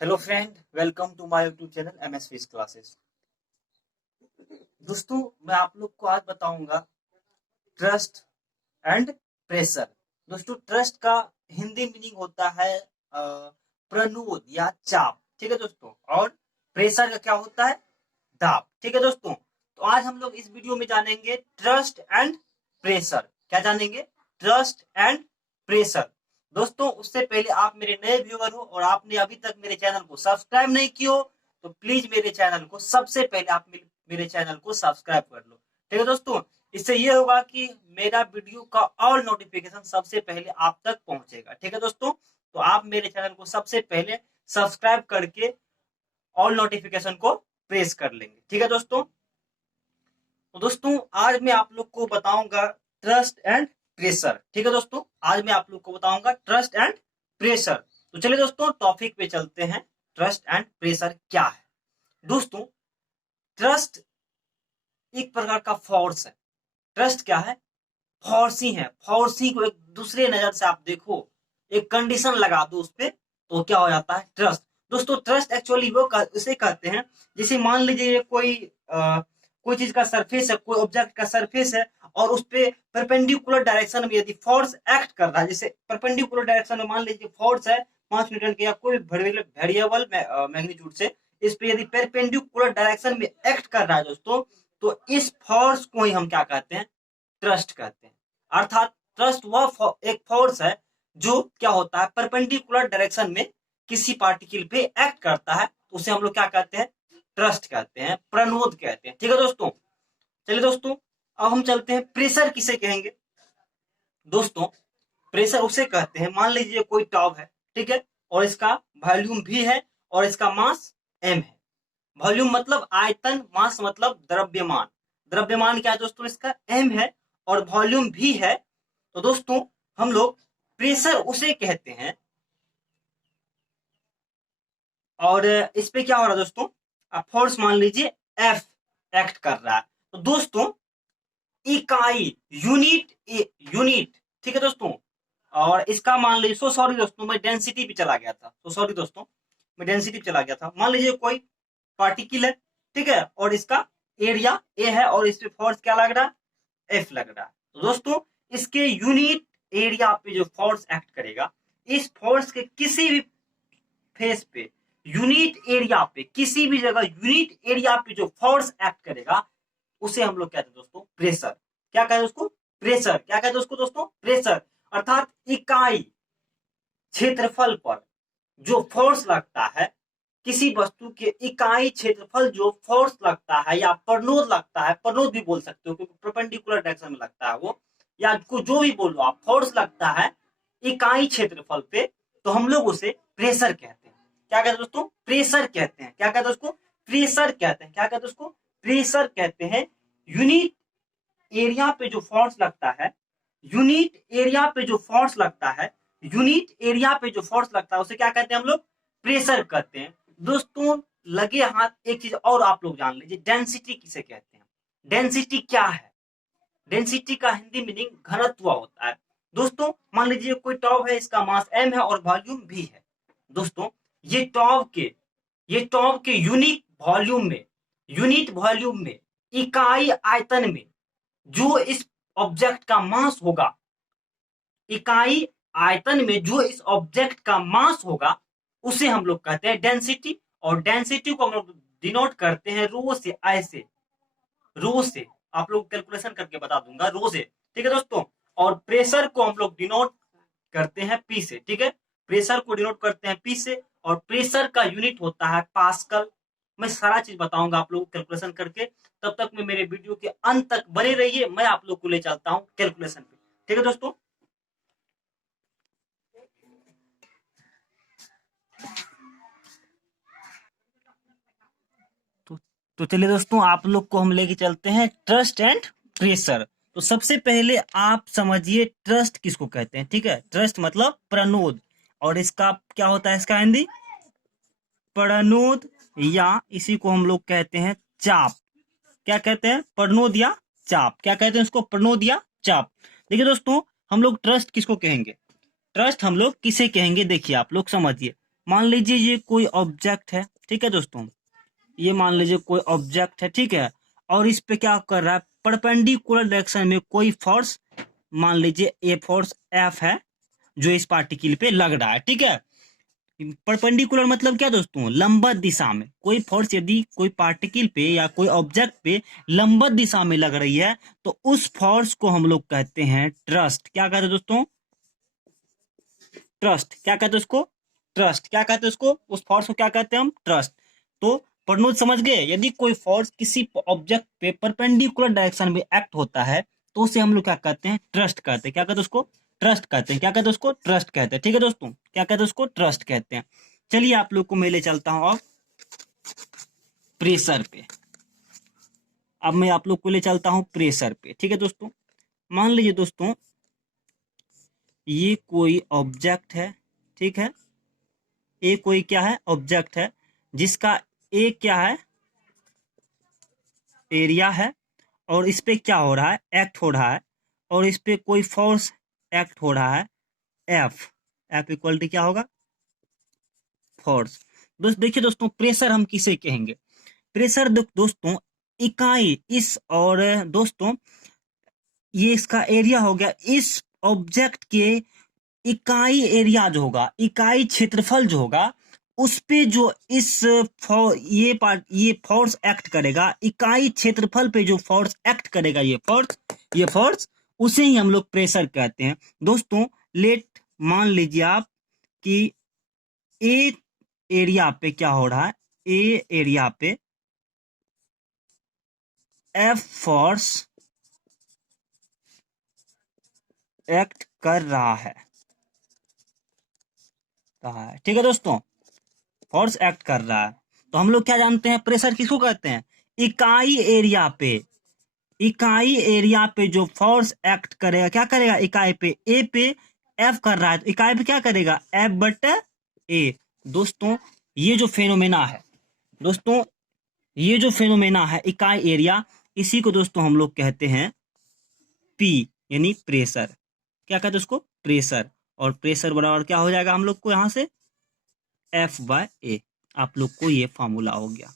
Hello friend, welcome to my YouTube channel MS fish classes. दोस्तों, मैं आप लोग को आज बताऊंगा ट्रस्ट एंड प्रेशर। दोस्तों, ट्रस्ट का हिंदी मीनिंग होता है प्रणोद या चाप, ठीक है दोस्तों। और प्रेशर का क्या होता है? दाब, ठीक है दोस्तों। तो आज हम लोग इस वीडियो में जानेंगे ट्रस्ट एंड प्रेशर। क्या जानेंगे? Trust and pressure. दोस्तों, उससे पहले आप मेरे नए व्यूअर हो और आपने अभी तक मेरे चैनल को सब्सक्राइब नहीं किया हो तो प्लीज मेरे चैनल को सबसे पहले आप मेरे चैनल को सब्सक्राइब कर लो, ठीक है दोस्तों। इससे ये होगा कि मेरा वीडियो का ऑल नोटिफिकेशन सबसे पहले आप तक पहुंचेगा, ठीक है दोस्तों। तो आप मेरे चैनल को सबसे पहले सब्सक्राइब करके ऑल नोटिफिकेशन को प्रेस कर लेंगे, ठीक है दोस्तों। तो दोस्तों, आज मैं आप लोग को बताऊंगा ट्रस्ट एंड प्रेशर, ठीक है दोस्तों। आज मैं आप लोग को बताऊंगा ट्रस्ट एंड प्रेशर। तो चलिए दोस्तों, टॉपिक पे चलते हैं। ट्रस्ट एंड प्रेशर क्या है? दोस्तों, ट्रस्ट एक प्रकार का फोर्स है। ट्रस्ट क्या है? फोर्स ही है। फोर्स ही को एक दूसरे नजर से आप देखो, एक कंडीशन लगा दो उस पर, तो क्या हो जाता है? ट्रस्ट। दोस्तों, ट्रस्ट एक्चुअली उसे कहते हैं, जैसे मान लीजिए कोई चीज का सरफेस है, कोई ऑब्जेक्ट का सरफेस है और उस पे परपेंडिकुलर डायरेक्शन में यदि फोर्स एक्ट कर रहा है, जैसे परपेंडिकुलर डायरेक्शन में मान लीजिए फोर्स है 5 न्यूटन के या कोई वेरिएबल मैग्नीट्यूड से, इस पे यदि परपेंडिकुलर डायरेक्शन में एक्ट कर रहा है दोस्तों, तो इस फोर्स को ही हम क्या कहते हैं? ट्रस्ट कहते हैं। अर्थात ट्रस्ट वह एक फोर्स है जो क्या होता है, परपेंडिकुलर डायरेक्शन में किसी पार्टिकल पे एक्ट करता है, उसे हम लोग क्या कहते हैं? ट्रस्ट कहते हैं, प्रणोद कहते हैं, ठीक है दोस्तों। चलिए दोस्तों, अब हम चलते हैं प्रेशर किसे कहेंगे। दोस्तों, प्रेशर उसे कहते हैं, मान लीजिए कोई टॉब है, ठीक है, और इसका वॉल्यूम भी है और इसका मास एम है। वॉल्यूम मतलब आयतन, मास मतलब द्रव्यमान। द्रव्यमान क्या है दोस्तों? इसका एम है और वॉल्यूम भी है। तो दोस्तों, हम लोग प्रेशर उसे कहते हैं। और इस पे क्या हो रहा है दोस्तों? फोर्स मान लीजिए एफ एक्ट कर रहा है। तो दोस्तों, इकाई, यूनिट, ठीक है दोस्तों। और इसका मान लीजिए, सो सॉरी दोस्तों, मैं डेंसिटी पे चला गया था, सो सॉरी दोस्तों, मैं डेंसिटी पे चला गया था। मान लीजिए कोई पार्टिकल है, ठीक है, और इसका एरिया ए है और इस पे फोर्स क्या लग रहा है? एफ लग रहा है। तो दोस्तों, इसके यूनिट एरिया पे जो फोर्स एक्ट करेगा, इस फोर्स के किसी भी फेस पे, यूनिट एरिया पे, किसी भी जगह यूनिट एरिया पे जो फोर्स एक्ट करेगा, उसे हम लोग कहते हैं दोस्तों प्रेशर। क्या कहते हैं उसको? प्रेशर। क्या कहते हैं उसको दोस्तों? प्रेशर। अर्थात इकाई क्षेत्रफल पर जो फोर्स लगता है, किसी वस्तु के इकाई क्षेत्रफल जो फोर्स लगता है या प्रणोद लगता है, प्रणोद भी बोल सकते हो क्योंकि परपेंडिकुलर डायरेक्शन में लगता है वो, या जो भी बोलो आप, फोर्स लगता है इकाई क्षेत्रफल पे, तो हम लोग उसे प्रेशर कहते हैं। क्या कहते हैं दोस्तों? प्रेशर कहते हैं। क्या कहते हैं उसको? प्रेशर कहते हैं। क्या कहते हैं उसको? प्रेशर कहते हैं। यूनिट एरिया पे जो फोर्स लगता है, यूनिट एरिया पे जो फोर्स लगता है, यूनिट एरिया पे जो फोर्स लगता है, उसे क्या कहते हैं हम लोग? प्रेशर कहते हैं। दोस्तों, लगे हाथ एक चीज और आप लोग जान लीजिए, डेंसिटी किसे कहते हैं? डेंसिटी क्या है? डेंसिटी का हिंदी मीनिंग घनत्व होता है। दोस्तों, मान लीजिए कोई टॉब है, इसका मास एम है और वॉल्यूम भी है। दोस्तों, ये टॉब के यूनिट वॉल्यूम में, इकाई आयतन में जो इस ऑब्जेक्ट का मास होगा, इकाई आयतन में जो इस ऑब्जेक्ट का मास होगा, उसे हम लोग कहते हैं डेंसिटी। और डेंसिटी को हम लोग डिनोट करते हैं रो से, ऐसे, रो से। आप लोग कैलकुलेशन करके बता दूंगा, रो से, ठीक है दोस्तों। और प्रेशर को हम लोग डिनोट करते हैं पी से, ठीक है। प्रेशर को डिनोट करते हैं पी से और प्रेशर का यूनिट होता है पास्कल। मैं सारा चीज बताऊंगा आप लोग कैलकुलेशन करके। तब तक में मेरे वीडियो के अंत तक बने रहिए, मैं आप लोग को ले चलता हूं कैलकुलेशन पे, ठीक है दोस्तों। तो तो चलिए दोस्तों, आप लोग को हम लेके चलते हैं ट्रस्ट एंड प्रेशर। तो सबसे पहले आप समझिए ट्रस्ट किसको कहते हैं, ठीक है। ट्रस्ट मतलब प्रणोद, और इसका क्या होता है? इसका हिंदी प्रणोद, या इसी को हम लोग कहते हैं चाप। क्या कहते हैं? प्रणोद या चाप। क्या कहते हैं इसको? प्रणोद या चाप। देखिए दोस्तों, हम लोग ट्रस्ट किसको कहेंगे? ट्रस्ट हम लोग किसे कहेंगे? देखिए आप लोग समझिए। मान लीजिए ये कोई ऑब्जेक्ट है, ठीक है दोस्तों, ये मान लीजिए कोई ऑब्जेक्ट है, ठीक है, और इस पे क्या कर रहा है, परपेंडिकुलर डायरेक्शन में कोई फोर्स, मान लीजिए ये फोर्स एफ है जो इस पार्टिकल पे लग रहा है, ठीक है। परपेंडिकुलर मतलब क्या दोस्तों, लंबवत दिशा में कोई फोर्स यदि कोई पार्टिकल पे या कोई ऑब्जेक्ट पे लंबवत दिशा में लग रही है तो उस फोर्स को हम लोग कहते हैं ट्रस्ट। क्या कहते हैं दोस्तों, ट्रस्ट। क्या कहते हैं उसको, ट्रस्ट। क्या कहते हैं उसको, उस फोर्स को क्या कहते हैं हम, ट्रस्ट। तो प्रनोद समझ गए, यदि कोई फोर्स किसी ऑब्जेक्ट पे परपेंडिकुलर डायरेक्शन में एक्ट होता है तो उसे हम लोग क्या कहते हैं, ट्रस्ट कहते हैं। क्या कहते हैं उसको, ट्रस्ट कहते हैं। क्या कहते हैं उसको, ट्रस्ट कहते हैं। ठीक है दोस्तों, क्या कहते हैं उसको, ट्रस्ट कहते हैं। चलिए आप लोग को मैं ले चलता हूं अब प्रेशर पे। अब मैं आप लोग को ले चलता हूं प्रेशर पे। ठीक है दोस्तों, मान लीजिए दोस्तों ये कोई ऑब्जेक्ट है, ठीक है, ये कोई क्या है, ऑब्जेक्ट है जिसका ए क्या है, एरिया है, और इस पे क्या हो रहा है, एक्ट हो रहा है, और इस पे कोई फोर्स एक्ट हो रहा है, एफ। एफ इक्वल टू क्या होगा, फोर्स। देखिए दोस्तों, प्रेशर हम किसे कहेंगे, प्रेशर दोस्तों इकाई, इस और दोस्तों ये इसका एरिया हो गया, इस ऑब्जेक्ट के इकाई एरिया जो होगा, इकाई क्षेत्रफल जो होगा, उस पे जो ये फोर्स एक्ट करेगा, इकाई क्षेत्रफल पे जो फोर्स एक्ट करेगा, ये फोर्स उसे ही हम लोग प्रेशर कहते हैं दोस्तों। लेट मान लीजिए आप कि ए एरिया पे क्या हो रहा है, ए एरिया पे एफ फोर्स एक्ट कर रहा है, ठीक है दोस्तों, फोर्स एक्ट कर रहा है। तो हम लोग क्या जानते हैं, प्रेशर किसको कहते हैं, इकाई एरिया पे, इकाई एरिया पे जो फोर्स एक्ट करेगा, क्या करेगा, इकाई पे ए पे एफ कर रहा है तो इकाई पे क्या करेगा, एफ बटे ए। दोस्तों ये जो फेनोमेना है, दोस्तों ये जो फेनोमेना है इकाई एरिया, इसी को दोस्तों हम लोग कहते हैं पी, यानी प्रेशर। क्या कहते हैं उसको, प्रेशर। और प्रेशर बराबर क्या हो जाएगा हम लोग को यहां से, एफ बाय ए। आप लोग को ये फॉर्मूला हो गया,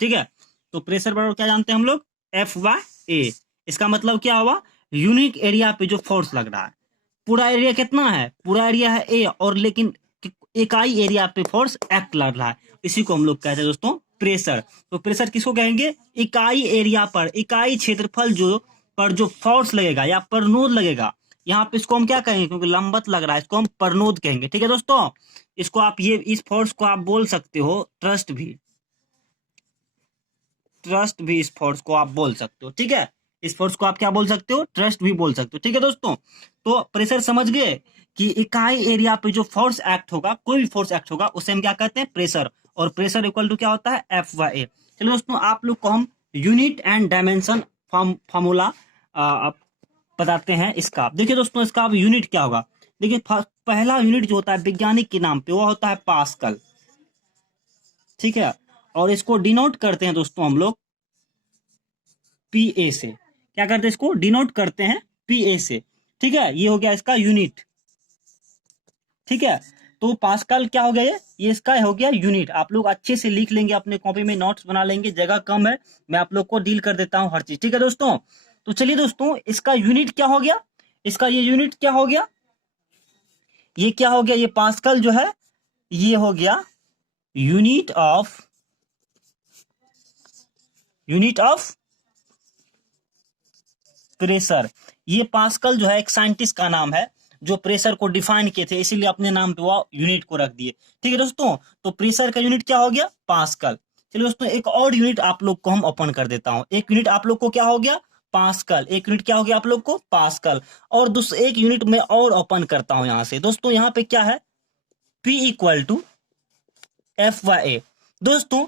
ठीक है। तो प्रेशर बराबर क्या जानते हैं हम लोग, एफ बाय ए। इसका मतलब क्या हुआ, यूनिक एरिया पे जो फोर्स लग रहा है, पूरा एरिया कितना है, पूरा एरिया है ए, और लेकिन इकाई एरिया पे फोर्स एक्ट लग रहा है, इसी को हम लोग कहते हैं दोस्तों प्रेशर। तो प्रेशर किसको कहेंगे, इकाई एरिया पर, इकाई क्षेत्रफल जो पर जो फोर्स लगेगा या परनोद लगेगा, यहाँ पे इसको हम क्या कहेंगे, क्योंकि लंबवत लग रहा है इसको हम परनोद कहेंगे। ठीक है दोस्तों, इसको आप ये इस फोर्स को आप बोल सकते हो ट्रस्ट भी, ट्रस्ट भी इस फोर्स को आप बोल सकते हो। ठीक है, इस फोर्स को आप क्या बोल सकते हो, ट्रस्ट भी बोल सकते हो। ठीक है दोस्तों, तो प्रेशर समझ गए कि इकाई एरिया पे जो फोर्स एक्ट होगा, कोई भी फोर्स एक्ट होगा, उसे हम क्या कहते हैं, प्रेशर। और प्रेशर इक्वल टू क्या होता है, एफ बाय ए। चलिए दोस्तों, आप लोग को हम यूनिट एंड डायमेंशन फॉर्मूला बताते हैं इसका। देखिए दोस्तों, इसका अब यूनिट क्या होगा, देखिए पहला यूनिट जो होता है वैज्ञानिक के नाम पे, वो होता है पास्कल। ठीक है, और इसको डिनोट करते हैं दोस्तों हम लोग पी ए से। क्या करते हैं, इसको डिनोट करते हैं पी ए से। ठीक है, ये हो गया इसका यूनिट। ठीक है, तो पास्कल क्या हो गया, ये इसका हो गया यूनिट। आप लोग अच्छे से लिख लेंगे, अपने कॉपी में नोट्स बना लेंगे, जगह कम है, मैं आप लोग को डील कर देता हूं हर चीज। ठीक है दोस्तों, तो चलिए दोस्तों, इसका यूनिट क्या हो गया, इसका ये यूनिट क्या हो गया, ये क्या हो गया, ये पास्कल जो है ये हो गया यूनिट ऑफ प्रेशर। ये पास्कल जो है एक साइंटिस्ट का नाम है जो प्रेशर को डिफाइन किए थे, इसीलिए अपने नाम पे वो यूनिट को रख दिए। ठीक है दोस्तों, तो प्रेशर का यूनिट क्या हो गया, पास्कल। चलिए दोस्तों, एक और यूनिट आप लोग को हम ओपन कर देता हूं। एक यूनिट आप लोग को क्या हो गया, पास्कल। एक यूनिट क्या हो गया आप लोग को, पास्कल। और दूसरा एक यूनिट मैं और ओपन करता हूं यहां से। दोस्तों यहाँ पे क्या है, P equal to F by A. दोस्तों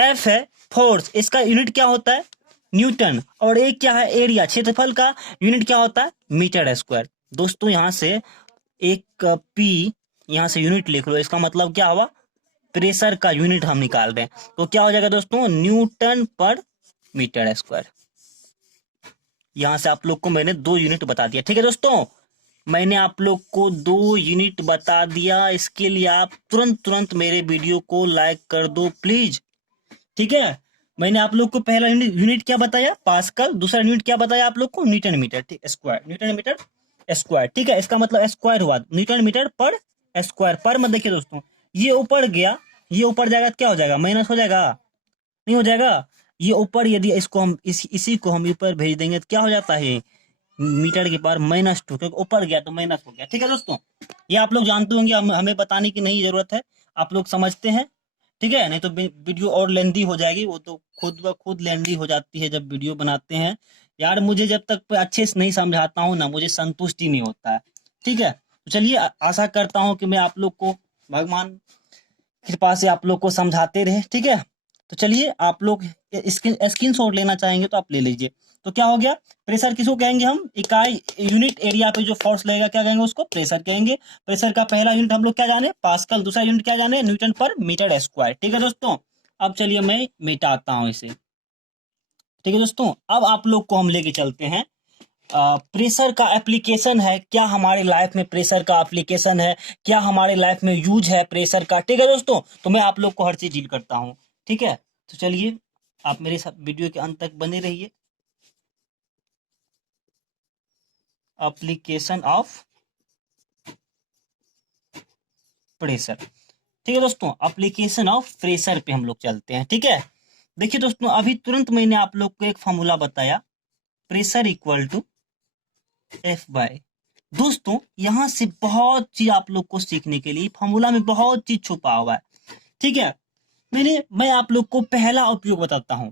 एफ है फोर्स, इसका यूनिट क्या होता है, न्यूटन, और एक क्या है, एरिया, क्षेत्रफल का यूनिट क्या होता है, मीटर स्क्वायर। दोस्तों यहाँ से एक पी यहाँ से यूनिट लिख लो, इसका मतलब क्या हुआ, प्रेशर का यूनिट हम निकाल रहे हैं, तो क्या हो जाएगा दोस्तों, न्यूटन पर मीटर स्क्वायर। यहां से आप लोग को मैंने 2 यूनिट बता दिया। ठीक है दोस्तों, मैंने आप लोग को 2 यूनिट बता दिया, इसके लिए आप तुरंत मेरे वीडियो को लाइक कर दो प्लीज, ठीक है। मैंने आप लोग को पहला यूनिट क्या बताया, पास्कल, दूसरा यूनिट क्या बताया आप लोग को, न्यूटन मीटर, ठीक, स्क्वायर, न्यूटन मीटर स्क्वायर, ठीक है। इसका मतलब स्क्वायर हुआ न्यूटन मीटर पर स्क्वायर। पर मत देखिए दोस्तों, ये ऊपर गया, ये ऊपर जाएगा तो क्या हो जाएगा, माइनस हो जाएगा, नहीं हो जाएगा। ये ऊपर यदि इसको हम इसी को हम ऊपर भेज देंगे तो क्या हो जाता है, मीटर के पावर -2, क्योंकि ऊपर गया तो माइनस हो गया, ठीक है दोस्तों। ये आप लोग जानते होंगे, हमें बताने की नहीं जरूरत है, आप लोग समझते हैं, ठीक है। नहीं तो वीडियो और लेंदी हो जाएगी, वो तो खुद ब खुद लेंदी हो जाती है जब वीडियो बनाते हैं। यार मुझे जब तक अच्छे से नहीं समझाता हूँ ना, मुझे संतुष्टि नहीं होता है, ठीक है। तो चलिए, आशा करता हूँ कि मैं आप लोग को भगवान कृपा से आप लोग को समझाते रहे, ठीक है। तो चलिए, आप लोग स्क्रीन शॉट लेना चाहेंगे तो आप ले लीजिए। तो क्या हो गया, प्रेशर किसको कहेंगे हम, इकाई यूनिट एरिया पे जो फोर्स लगेगा क्या कहेंगे उसको, प्रेशर कहेंगे। प्रेशर का पहला यूनिट हम लोग क्या जाने, पास्कल, दूसरा यूनिट क्या जाने, न्यूटन पर मीटर स्क्वायर, ठीक है दोस्तों। अब चलिए मैं मिटाता हूं इसे, ठीक है दोस्तों। अब आप लोग को हम लेके चलते हैं, प्रेशर का एप्लीकेशन है क्या हमारे लाइफ में, प्रेशर का एप्लीकेशन है क्या हमारे लाइफ में, यूज है प्रेशर का, ठीक है दोस्तों। तो मैं आप लोग को हर चीज डील करता हूँ, ठीक है। तो चलिए, आप मेरे साथ वीडियो के अंत तक बने रहिए। एप्लीकेशन ऑफ प्रेशर, ठीक है दोस्तों, एप्लीकेशन ऑफ प्रेशर पे हम लोग चलते हैं, ठीक है। देखिए दोस्तों, अभी तुरंत मैंने आप लोग को एक फॉर्मूला बताया, pressure equal to F by. दोस्तों यहां से बहुत चीज आप लोग को सीखने के लिए, फॉर्मूला में बहुत चीज छुपा हुआ है, ठीक है। मैं आप लोग को पहला उपयोग बताता हूं।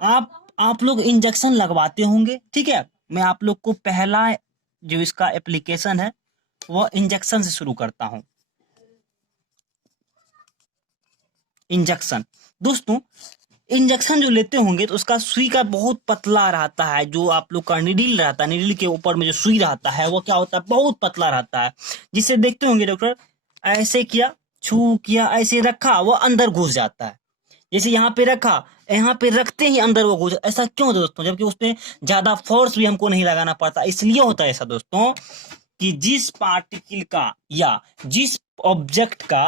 आप लोग इंजेक्शन लगवाते होंगे, ठीक है। मैं आप लोग को पहला जो इसका एप्लीकेशन है वह इंजेक्शन से शुरू करता हूं। इंजेक्शन, दोस्तों इंजेक्शन जो लेते होंगे तो उसका सुई का बहुत पतला रहता है, जो आप लोग का निडिल रहता है, निडिल के ऊपर में जो सुई रहता है वो क्या होता है, बहुत पतला रहता है, जिससे देखते होंगे डॉक्टर ऐसे किया, छू किया, ऐसे रखा, वो अंदर घुस जाता है। जैसे यहाँ पे रखा, यहाँ पे रखते ही अंदर वो घुस, ऐसा क्यों होता है दोस्तों, जबकि उसपे ज्यादा फोर्स भी हमको नहीं लगाना पड़ता। इसलिए होता है ऐसा दोस्तों कि जिस पार्टिकल का या जिस ऑब्जेक्ट का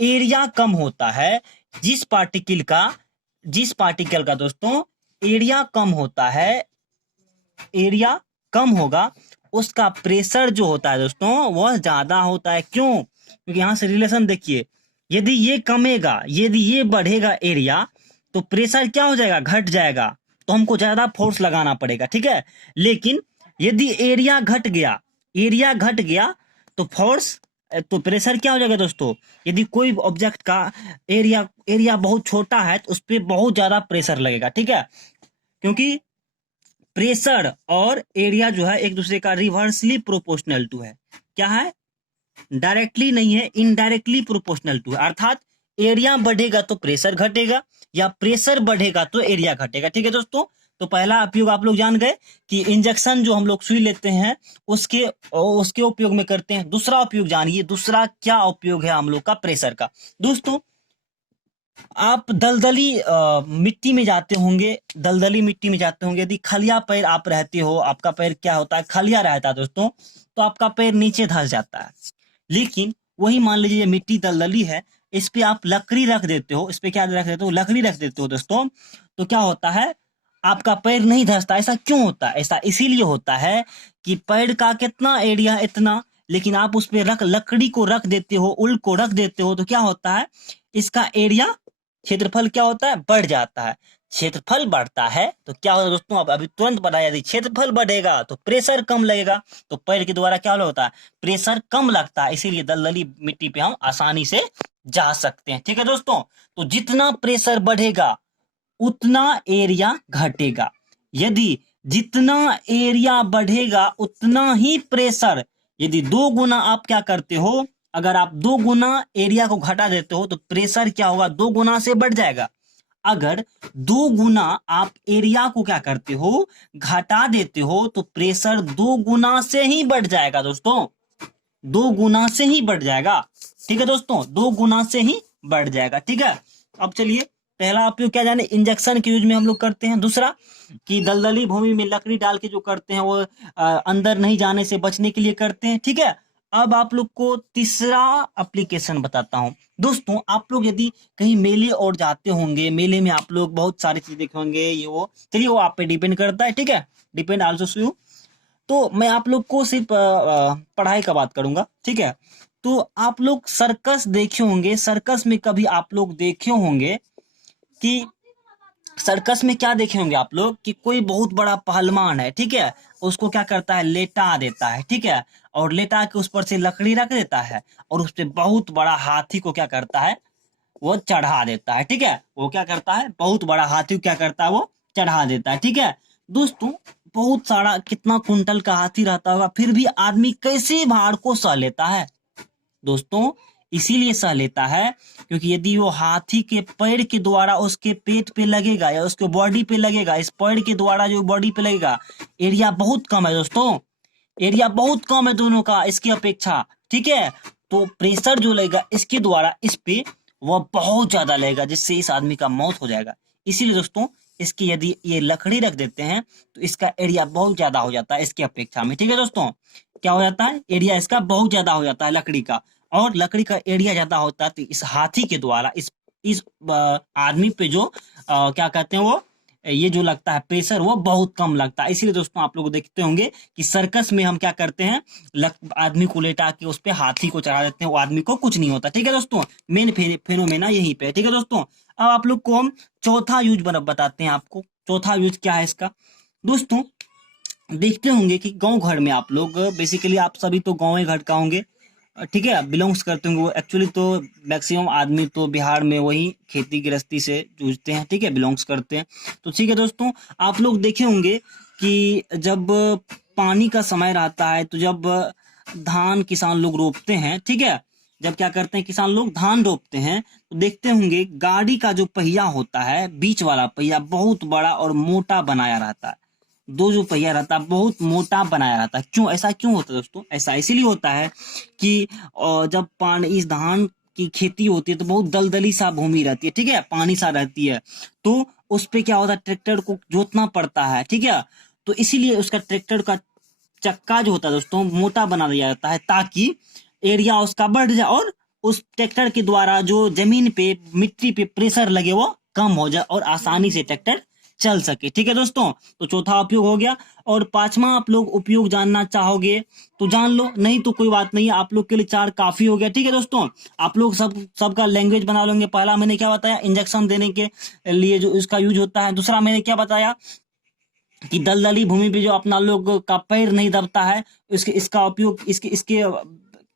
एरिया कम होता है, जिस पार्टिकल का दोस्तों एरिया कम होता है, एरिया कम होगा, उसका प्रेशर जो होता है दोस्तों वह ज्यादा होता है। क्यों, क्योंकि यहां से रिलेशन देखिए, यदि ये कमेगा, यदि ये बढ़ेगा एरिया, तो प्रेशर क्या हो जाएगा, घट जाएगा, तो हमको ज्यादा फोर्स लगाना पड़ेगा, ठीक है। लेकिन यदि एरिया घट गया तो फोर्स, तो प्रेशर क्या हो जाएगा दोस्तों, यदि कोई ऑब्जेक्ट का एरिया बहुत छोटा है तो उस पर बहुत ज्यादा प्रेशर लगेगा, ठीक है। क्योंकि प्रेशर और एरिया जो है एक दूसरे का रिवर्सली प्रोपोर्शनल टू है, क्या है, डायरेक्टली नहीं है, इनडायरेक्टली प्रोपोर्शनल टू है। अर्थात एरिया बढ़ेगा तो प्रेशर घटेगा, या प्रेशर बढ़ेगा तो एरिया घटेगा, ठीक है दोस्तों। तो पहला उपयोग आप लोग जान गए कि इंजेक्शन जो हम लोग सुई लेते हैं उसके उपयोग में करते हैं। दूसरा उपयोग जानिए, दूसरा क्या उपयोग है हम लोग का प्रेशर का। दोस्तों आप दलदली मिट्टी में जाते होंगे, यदि खलिया पैर आप रहते हो, आपका पैर क्या होता है, खलिया रहता है दोस्तों, तो आपका पैर नीचे धंस जाता है। लेकिन वही मान लीजिए ये मिट्टी दलदली है, इस पे आप लकड़ी रख देते हो, इस पे क्या रख देते हो, लकड़ी रख देते हो दोस्तों, तो क्या होता है, आपका पैर नहीं धंसता। ऐसा क्यों होता है, ऐसा इसीलिए होता है कि पैर का कितना एरिया इतना, लेकिन आप उस पे लकड़ी को रख देते हो, उल को रख देते हो, तो क्या होता है, इसका एरिया, क्षेत्रफल क्या होता है, बढ़ जाता है। क्षेत्रफल बढ़ता है तो क्या होगा दोस्तों, अब अभी तुरंत बताया, यदि क्षेत्रफल बढ़ेगा तो प्रेशर कम लगेगा, तो पैर के द्वारा क्या होता है, प्रेशर कम लगता है, इसीलिए दलदली मिट्टी पे हम आसानी से जा सकते हैं, ठीक है दोस्तों। तो जितना प्रेशर बढ़ेगा उतना एरिया घटेगा, यदि जितना एरिया बढ़ेगा उतना ही प्रेशर, यदि 2 गुना आप क्या करते हो, अगर आप 2 गुना एरिया को घटा देते हो तो प्रेशर क्या होगा, 2 गुना से बढ़ जाएगा। अगर 2 गुना आप एरिया को क्या करते हो, घटा देते हो, तो प्रेशर 2 गुना से ही बढ़ जाएगा दोस्तों, 2 गुना से ही बढ़ जाएगा, ठीक है दोस्तों, 2 गुना से ही बढ़ जाएगा, ठीक है। अब चलिए पहला उपयोग क्या जाने, इंजेक्शन के यूज में हम लोग करते हैं। दूसरा कि दलदली भूमि में लकड़ी डाल के जो करते हैं वो अंदर नहीं जाने से बचने के लिए करते हैं। ठीक है, अब आप लोग को तीसरा एप्लीकेशन बताता हूँ। दोस्तों आप लोग यदि कहीं मेले और जाते होंगे, मेले में आप लोग बहुत सारी चीज देखे होंगे, ये वो, चलिए वो आप पे डिपेंड करता है। ठीक है, डिपेंड आल्सो यू। तो मैं आप लोग को सिर्फ पढ़ाई का बात करूंगा। ठीक है, तो आप लोग सर्कस देखे होंगे, सर्कस में कभी आप लोग देखे होंगे कि सर्कस में क्या देखे होंगे आप लोग कि कोई बहुत बड़ा पहलवान है, ठीक है, उसको क्या करता है, लेटा देता है। ठीक है, और लेटा के उस पर से लकड़ी रख देता है और उस पे बहुत बड़ा हाथी को क्या करता है, वो चढ़ा देता है। ठीक है, वो क्या करता है, बहुत बड़ा हाथी को क्या करता है, वो चढ़ा देता है। ठीक है दोस्तों, बहुत सारा कितना कुंटल का हाथी रहता होगा, फिर भी आदमी कैसे भार को सह लेता है दोस्तों, इसीलिए सह लेता है क्योंकि यदि वो हाथी के पैर के द्वारा उसके पेट पे लगेगा या उसके बॉडी पे लगेगा, इस पैर के द्वारा जो बॉडी पे लगेगा, एरिया बहुत कम है दोस्तों, एरिया बहुत कम है दोनों का इसकी अपेक्षा। ठीक है, तो प्रेशर जो लगेगा इसके द्वारा इस पे वह बहुत ज्यादा लगेगा, जिससे इस आदमी का मौत हो जाएगा। इसीलिए दोस्तों इसकी यदि ये लकड़ी रख देते हैं तो इसका एरिया बहुत ज्यादा हो जाता है इसकी अपेक्षा में। ठीक है दोस्तों, क्या हो जाता है, एरिया इसका बहुत ज्यादा हो जाता है लकड़ी का, और लकड़ी का एरिया ज्यादा होता है तो इस हाथी के द्वारा इस आदमी पे जो क्या कहते हैं वो, ये जो लगता है प्रेशर वो बहुत कम लगता है। इसीलिए दोस्तों आप लोग देखते होंगे कि सर्कस में हम क्या करते हैं, आदमी को लेटा के उस पे हाथी को चढ़ा देते हैं, वो आदमी को कुछ नहीं होता। ठीक है दोस्तों, मेन फेनोमेना यहीं पे है। ठीक है दोस्तों, अब आप लोग को हम चौथा यूज बताते हैं आपको। चौथा यूज क्या है इसका दोस्तों, देखते होंगे कि गांव घर में आप लोग बेसिकली, आप सभी तो गांव घर का होंगे, ठीक है, बिलोंग्स करते होंगे। एक्चुअली तो मैक्सिमम आदमी तो बिहार में वही खेती गृहस्थी से जूझते हैं, ठीक है, बिलोंग्स करते हैं। तो ठीक है दोस्तों, आप लोग देखे होंगे कि जब पानी का समय रहता है तो जब धान किसान लोग रोपते हैं, ठीक है, जब क्या करते हैं किसान लोग धान रोपते हैं तो देखते होंगे गाड़ी का जो पहिया होता है, बीच वाला पहिया बहुत बड़ा और मोटा बनाया रहता है। दो जो पहिया रहता है बहुत मोटा बनाया रहता है। क्यों, ऐसा क्यों होता है दोस्तों, ऐसा इसीलिए होता है कि जब पानी, इस धान की खेती होती है तो बहुत दलदली सा भूमि रहती है, ठीक है, पानी सा रहती है, तो उस पे क्या होता है, ट्रैक्टर को जोतना पड़ता है। ठीक है, तो इसीलिए उसका ट्रैक्टर का चक्का जो होता है दोस्तों मोटा बना दिया जाता है ताकि एरिया उसका बढ़ जाए और उस ट्रैक्टर के द्वारा जो जमीन पे मिट्टी पे प्रेशर लगे वो कम हो जाए और आसानी से ट्रैक्टर चल सके। ठीक है दोस्तों, तो चौथा उपयोग हो गया। और पांचवा आप लोग उपयोग जानना चाहोगे तो जान लो, नहीं तो कोई बात नहीं, आप लोग के लिए चार काफी हो गया। ठीक है दोस्तों, आप लोग सबका लैंग्वेज बना लोगे। पहला मैंने क्या बताया, इंजेक्शन देने के लिए जो इसका यूज होता है। दूसरा मैंने क्या बताया कि दलदली भूमि पे जो अपना लोग का पैर नहीं दबता है, इसका उपयोग इसके इसके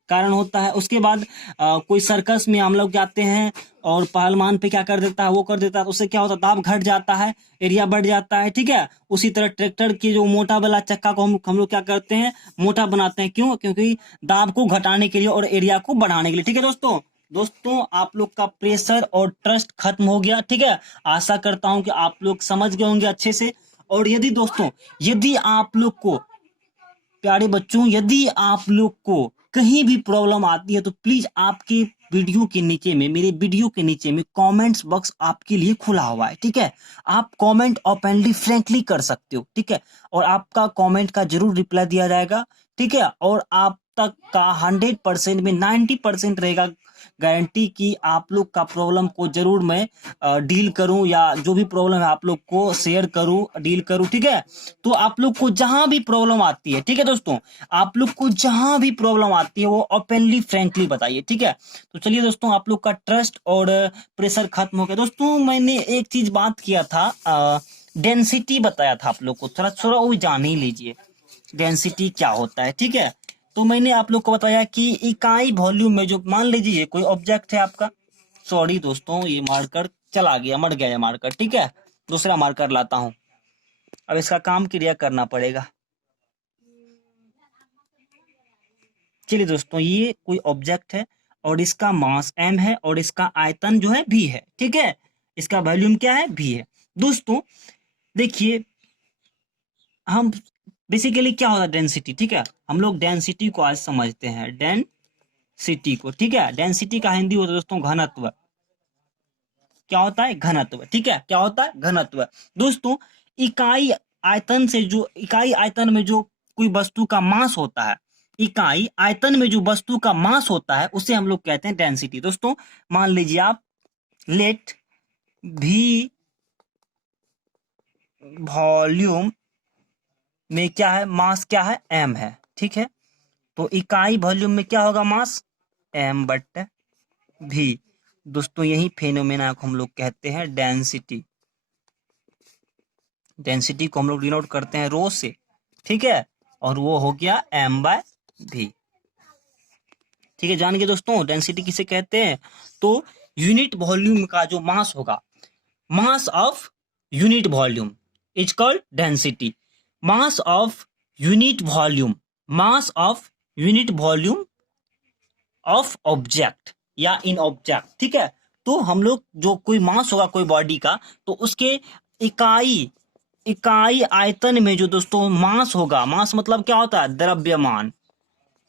कारण होता है। उसके बाद कोई सर्कस में हम लोग जाते हैं और पहलवान पे क्या कर देता है, वो कर देता है, तो उससे क्या होता है, दाब घट जाता है, एरिया बढ़ जाता है। ठीक है, उसी तरह ट्रैक्टर के जो मोटा वाला चक्का को हम लोग क्या करते हैं, मोटा बनाते हैं। क्यों, क्योंकि दाब को घटाने के लिए और एरिया को बढ़ाने के लिए। ठीक है दोस्तों आप लोग का प्रेशर और ट्रस्ट खत्म हो गया। ठीक है, आशा करता हूं कि आप लोग समझ गए होंगे अच्छे से। और यदि दोस्तों, यदि आप लोग को, प्यारे बच्चों, यदि आप लोग को कहीं भी प्रॉब्लम आती है तो प्लीज आपके वीडियो के नीचे में, मेरे वीडियो के नीचे में कमेंट्स बॉक्स आपके लिए खुला हुआ है। ठीक है, आप कमेंट ओपनली फ्रैंकली कर सकते हो। ठीक है, और आपका कमेंट का जरूर रिप्लाई दिया जाएगा। ठीक है, और आप तक का 100% में 90% रहेगा गारंटी कि आप लोग का प्रॉब्लम को जरूर मैं डील करूं, या जो भी प्रॉब्लम है आप लोग को शेयर करूं, डील करूं। ठीक है, तो आप लोग को जहां भी प्रॉब्लम आती है, ठीक है दोस्तों, आप लोग को जहां भी प्रॉब्लम आती है वो ओपनली फ्रैंकली बताइए। ठीक है, तो चलिए दोस्तों, आप लोग का ट्रस्ट और प्रेशर खत्म हो गया। दोस्तों मैंने एक चीज बात किया था, डेंसिटी बताया था आप लोग को, थोड़ा थोड़ा वो जान ही लीजिए डेंसिटी क्या होता है। ठीक है, तो मैंने आप लोग को बताया कि इकाई वॉल्यूम में जो, मान लीजिए कोई ऑब्जेक्ट है आपका, सॉरी दोस्तों ये मार्कर चला गया, मर गया ये मार्कर। ठीक है, दूसरा मार्कर लाता हूं, अब इसका काम क्रिया करना पड़ेगा। चलिए दोस्तों, ये कोई ऑब्जेक्ट है और इसका मास m है और इसका आयतन जो है v है। ठीक है, इसका वॉल्यूम क्या है, v है। दोस्तों देखिए, हम बेसिकली क्या होता है डेंसिटी, ठीक है, हम लोग डेंसिटी को आज समझते हैं, डेंसिटी को। ठीक है, डेंसिटी का हिंदी होता है दोस्तों घनत्व। क्या होता है? घनत्व। ठीक है, क्या होता है? घनत्व। दोस्तों इकाई आयतन में जो कोई वस्तु का मास होता है, इकाई आयतन में जो वस्तु का मास होता है उसे हम लोग कहते हैं डेंसिटी। दोस्तों मान लीजिए आप लेट भी वॉल्यूम में क्या है? मास क्या है? m है। ठीक है, तो इकाई वॉल्यूम में क्या होगा? मास m/v। दोस्तों यही फेनोमेना को हम लोग कहते हैं डेंसिटी। डेंसिटी को हम लोग डिनोट करते हैं रो से। ठीक है, और वो हो गया m/v। ठीक है, जान गए दोस्तों डेंसिटी किसे कहते हैं? तो यूनिट वॉल्यूम का जो मास होगा, mass of unit volume is called density. Mass of unit volume, mass of unit volume of object या इन ऑब्जेक्ट। ठीक है, तो हम लोग जो कोई मास होगा कोई बॉडी का, तो उसके इकाई आयतन में जो दोस्तों मास होगा, मास मतलब क्या होता है? द्रव्यमान।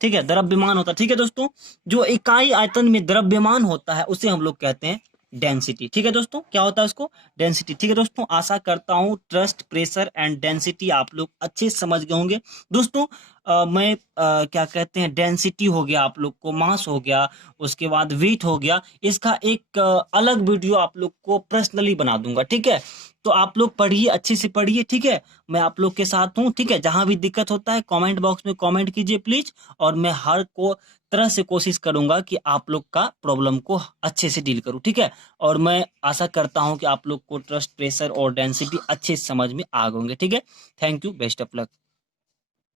ठीक है, द्रव्यमान होता है। ठीक है दोस्तों, जो इकाई आयतन में द्रव्यमान होता है उसे हम लोग कहते हैं डेंसिटी। ठीक है दोस्तों, क्या होता है उसको? डेंसिटी। ठीक है दोस्तों, आशा करता हूं ट्रस्ट, प्रेशर एंड डेंसिटी आप लोग अच्छे से समझ गए होंगे। दोस्तों मैं क्या कहते हैं, डेंसिटी हो गया, आप लोग को मास हो गया, उसके बाद वेट हो गया, इसका एक अलग वीडियो आप लोग को पर्सनली बना दूंगा। ठीक है, तो आप लोग पढ़िए, अच्छे से पढ़िए। ठीक है, मैं आप लोग के साथ हूँ। ठीक है, जहां भी दिक्कत होता है कमेंट बॉक्स में कमेंट कीजिए प्लीज, और मैं हर को तरह से कोशिश करूंगा कि आप लोग का प्रॉब्लम को अच्छे से डील करूं। ठीक है, और मैं आशा करता हूं कि आप लोग को ट्रस्ट, प्रेशर और डेंसिटी अच्छे से समझ में आ गए होंगे। ठीक है, thank you, best of luck.